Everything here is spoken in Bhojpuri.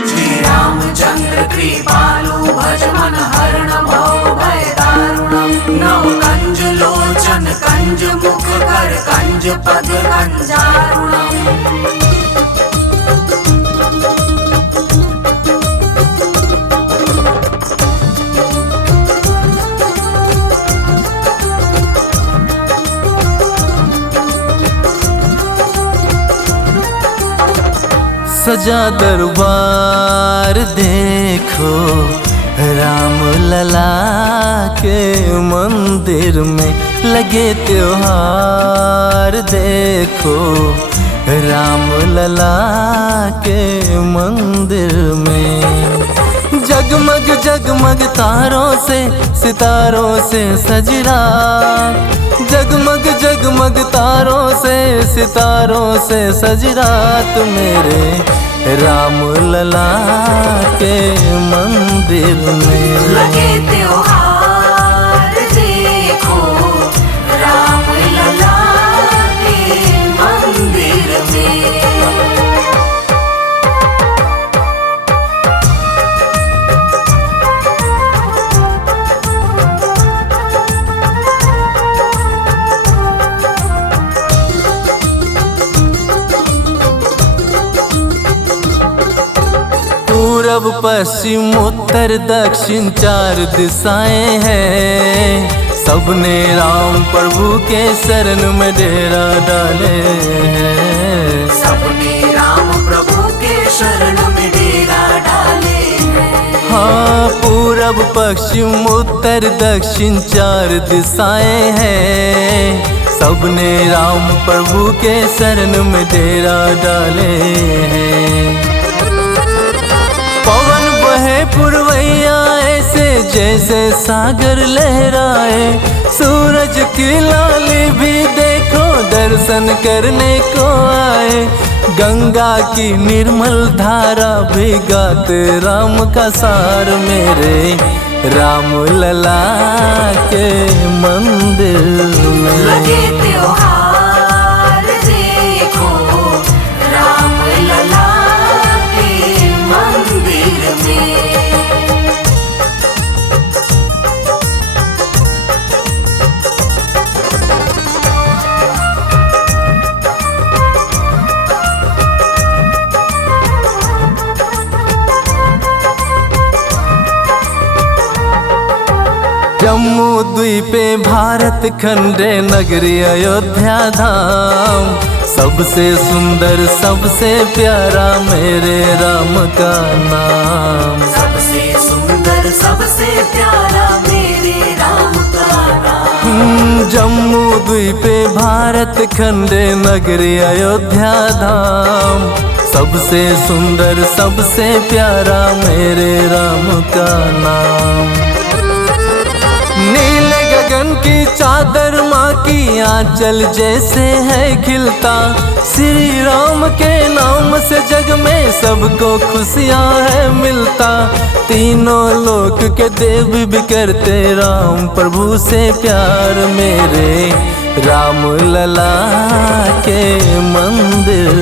श्री रामचंद्र कृपालु भज मन हरण भव भय दारुणम। नव कंज लोचन कंज मुख कर कंज पद कंजारुणम। सजा दरबार देखो राम लला के मंदिर में, लगे त्योहार देखो राम लला के मंदिर में। जगमग जगमग तारों से सितारों से सज रात, जगमग जगमग तारों से सितारों से सज रात मेरे राम लला के मंदिर में। लगे त्योहार देखो राम लला के मंदिर में। पूरब पश्चिम उत्तर दक्षिण चार दिशाएं हैं, सबने राम प्रभु के शरण में डेरा डाले हैं। सबने राम प्रभु के शरण में डेरा डाले हैं। हाँ, पूरब पश्चिम उत्तर दक्षिण चार दिशाएं हैं, सबने राम प्रभु के शरण में डेरा डाले हैं। पवन बहे पुरवैया ऐसे जैसे सागर लहराए, सूरज की लाली भी देखो दर्शन करने को आए। गंगा की निर्मल धारा भिगाते राम का सार मेरे राम लला के मंदिर में। लगे त्योहार देखो राम लला के मंदिर में। जम्मू द्वीपे भारत खंडे नगरी अयोध्या धाम, सबसे सुंदर सबसे प्यारा मेरे राम का नाम। सबसे सुंदर सबसे प्यारा मेरे राम का नाम। जम्मू द्वीपे भारत खंडे नगरी अयोध्या धाम, सबसे सुंदर सबसे प्यारा मेरे राम का नाम। नीले गगन की चादर माँ की आंचल जैसे है खिलता, श्री राम के नाम से जग में सबको खुशियाँ है मिलता। तीनों लोक के देव भी करते राम प्रभु से प्यार मेरे राम लला के मंदिर